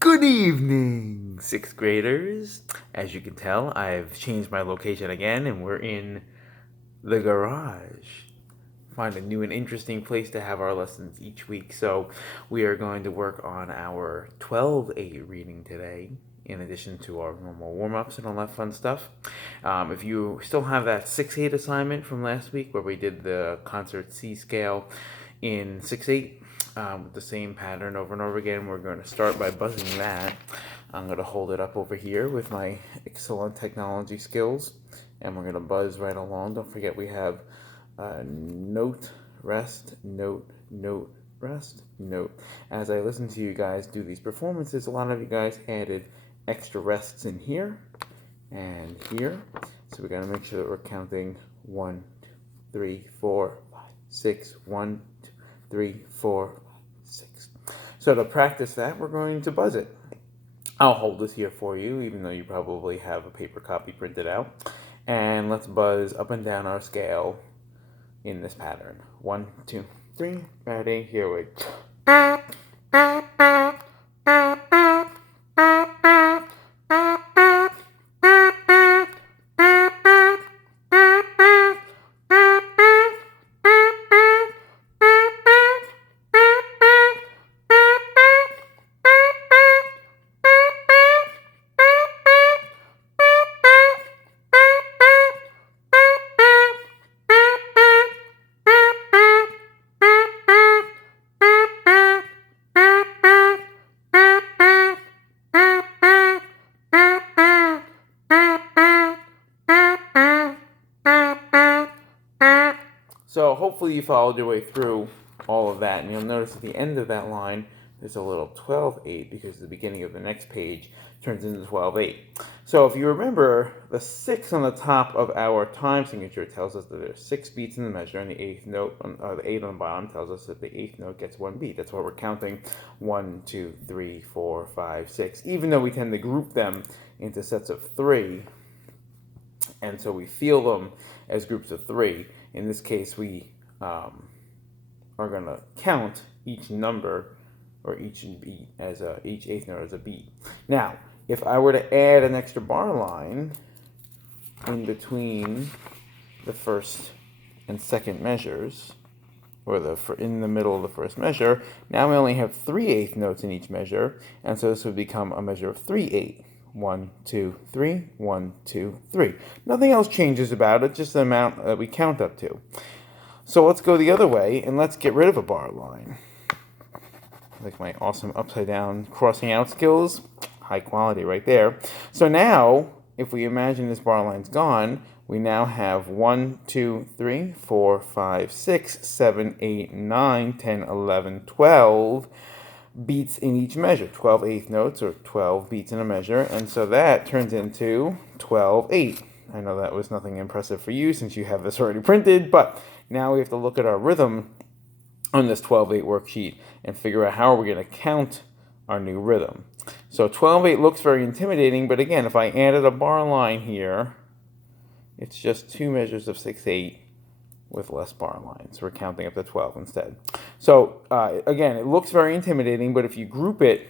Good evening, sixth graders. As you can tell, I've changed my location again and we're in the garage. Find a new and interesting place to have our lessons each week. So we are going to work on our 12-8 reading today, in addition to our normal warm-ups and all that fun stuff. If you still have that 6-8 assignment from last week where we did the concert C scale in 6-8, with the same pattern over and over again, we're going to start by buzzing that. I'm going to hold it up over here with my excellent technology skills, and we're going to buzz right along. Don't forget we have note, rest, note, note, rest, note. As I listen to you guys do these performances, a lot of you guys added extra rests in here and here. So we got to make sure that we're counting 1, 2, 3, 4, 5, 6, 1, 2, 3, 4, 5, 6. So to practice that, we're going to buzz it. I'll hold this here for you, even though you probably have a paper copy printed out. And let's buzz up and down our scale in this pattern. 1, 2, 3, ready, here we go. So hopefully you followed your way through all of that, and you'll notice at the end of that line there's a little 12-8 because the beginning of the next page turns into 12-8. So if you remember, the 6 on the top of our time signature tells us that there's 6 beats in the measure, and the 8th note, the 8 on the bottom tells us that the 8th note gets 1 beat. That's why we're counting 1, 2, 3, 4, 5, 6, even though we tend to group them into sets of 3, and so we feel them as groups of 3. In this case, we are going to count each number or each beat as each 8th note as a beat. Now, if I were to add an extra bar line in between the first and second measures, or in the middle of the first measure, now we only have 3 8th notes in each measure, and so this would become a measure of 3-8. 1, 2, 3, 1, 2, 3. Nothing else changes about it, just the amount that we count up to. So let's go the other way and let's get rid of a bar line. Like my awesome upside down crossing out skills, high quality right there. So now, if we imagine this bar line's gone, we now have 1, 2, 3, 4, 5, 6, 7, 8, 9, 10, 11, 12 beats in each measure, 12 8th notes, or 12 beats in a measure, and so that turns into 12-8. I know that was nothing impressive for you since you have this already printed, but now we have to look at our rhythm on this 12-8 worksheet and figure out how are we going to count our new rhythm. So 12-8 looks very intimidating, but again, if I added a bar line here, it's just 2 measures of 6-8 with less bar lines. We're counting up to 12 instead. So again, it looks very intimidating, but if you group it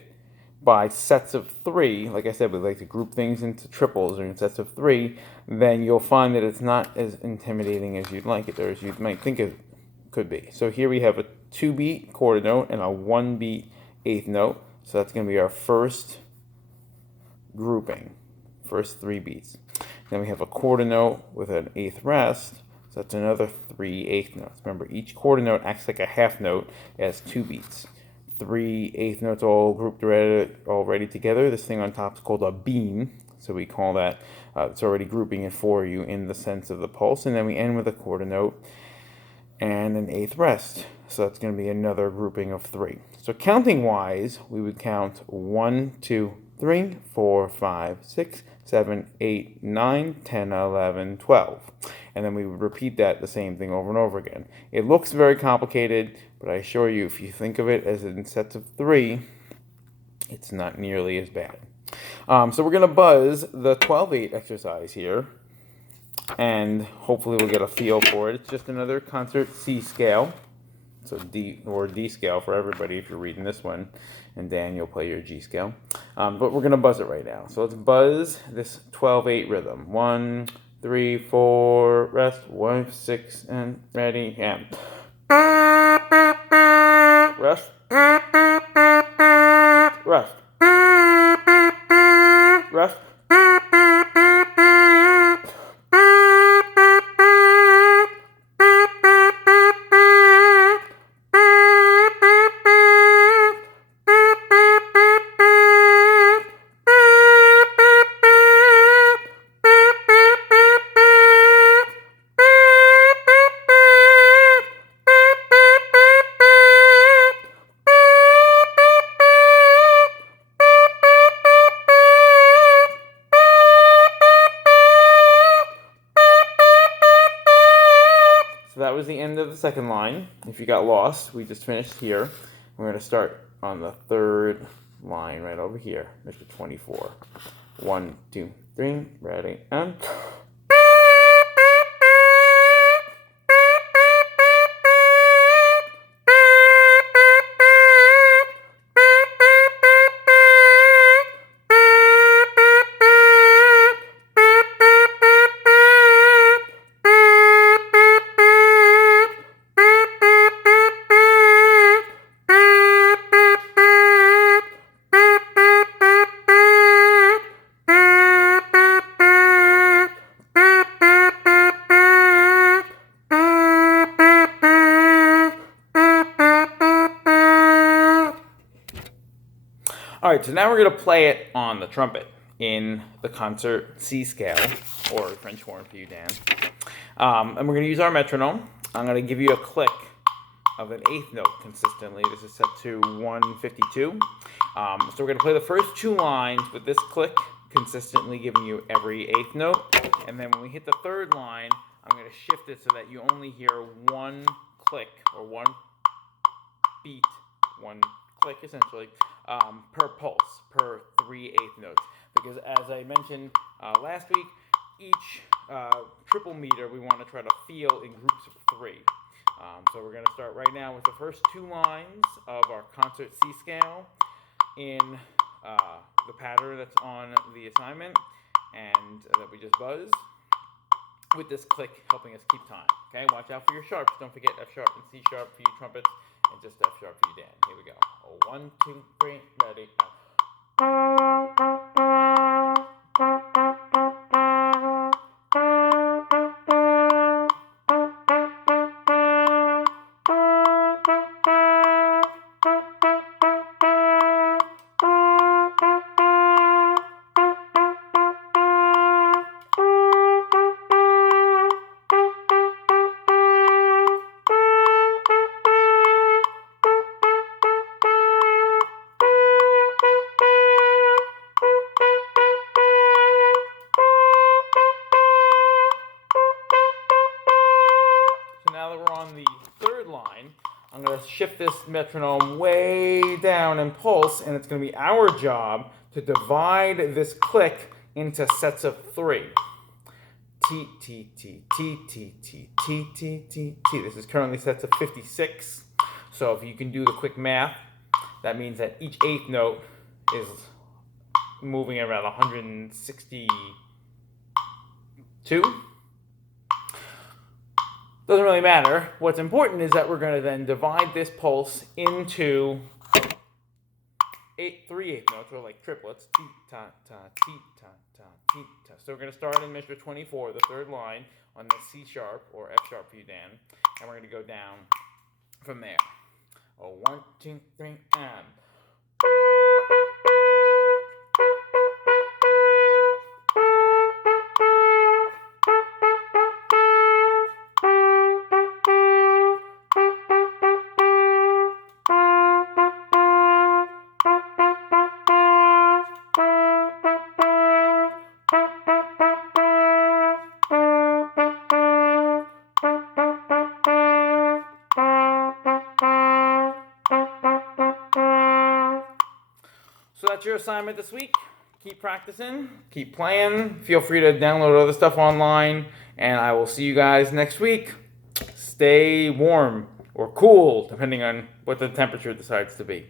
by sets of 3, like I said, we like to group things into triples or in sets of 3, then you'll find that it's not as intimidating as you'd like it, or as you might think it could be. So here we have a 2-beat quarter note and a 1-beat 8th note. So that's going to be our first grouping, first 3 beats. Then we have a quarter note with an 8th rest. So that's another 3 8th notes. Remember, each quarter note acts like a half note. It has 2 beats. 3 8th notes all grouped already together. This thing on top is called a beam. So we call that, it's already grouping it for you in the sense of the pulse. And then we end with a quarter note and an 8th rest. So that's going to be another grouping of 3. So counting wise, we would count 1, 2, 3, 4, 5, 6, 7, 8, 9, 10, 11, 12. And then we would repeat that the same thing over and over again. It looks very complicated, but I assure you, if you think of it as in sets of 3, it's not nearly as bad. So we're going to buzz the 12-8 exercise here, and hopefully we'll get a feel for it. It's just another concert C scale. So D or D scale for everybody if you're reading this one, and Dan, you'll play your G scale. But we're gonna buzz it right now. So let's buzz this 12/8 rhythm. 1, 3, 4, rest. 1, 6, and ready, and rest, rest, rest. So that was the end of the second line. If you got lost, we just finished here. We're going to start on the third line right over here, Mr. 24. 1, 2, 3, ready, and... All right, so now we're going to play it on the trumpet in the concert C scale, or French horn for you, Dan. And we're going to use our metronome. I'm going to give you a click of an eighth note consistently. This is set to 152. So we're going to play the first two lines with this click consistently giving you every eighth note. And then when we hit the third line, I'm going to shift it so that you only hear one click, or one beat, one click essentially, per pulse, per 3/8 notes. Because as I mentioned last week, each triple meter we want to try to feel in groups of 3. So we're going to start right now with the first two lines of our concert C scale in the pattern that's on the assignment and that we just buzzed, with this click helping us keep time. Okay, watch out for your sharps. Don't forget F sharp and C sharp for you trumpets, and just F sharp for you, Dan. Here we go. 1, 2, 3, ready. Now that we're on the third line, I'm going to shift this metronome way down in pulse, and it's going to be our job to divide this click into sets of 3. T, T, T, T, T, T, T, T, T, T. This is currently set to 56. So if you can do the quick math, that means that each eighth note is moving around 162. Doesn't really matter. What's important is that we're going to then divide this pulse into 3/8 notes, or like triplets. T, ta, ta, T, ta, ta, T, ta. So we're going to start in measure 24, the third line, on the C sharp or F sharp for you, Dan, and we're going to go down from there. 1, 2, 3, and. So that's your assignment this week. Keep practicing, keep playing. Feel free to download other stuff online, and I will see you guys next week. Stay warm. or cool, depending on what the temperature decides to be.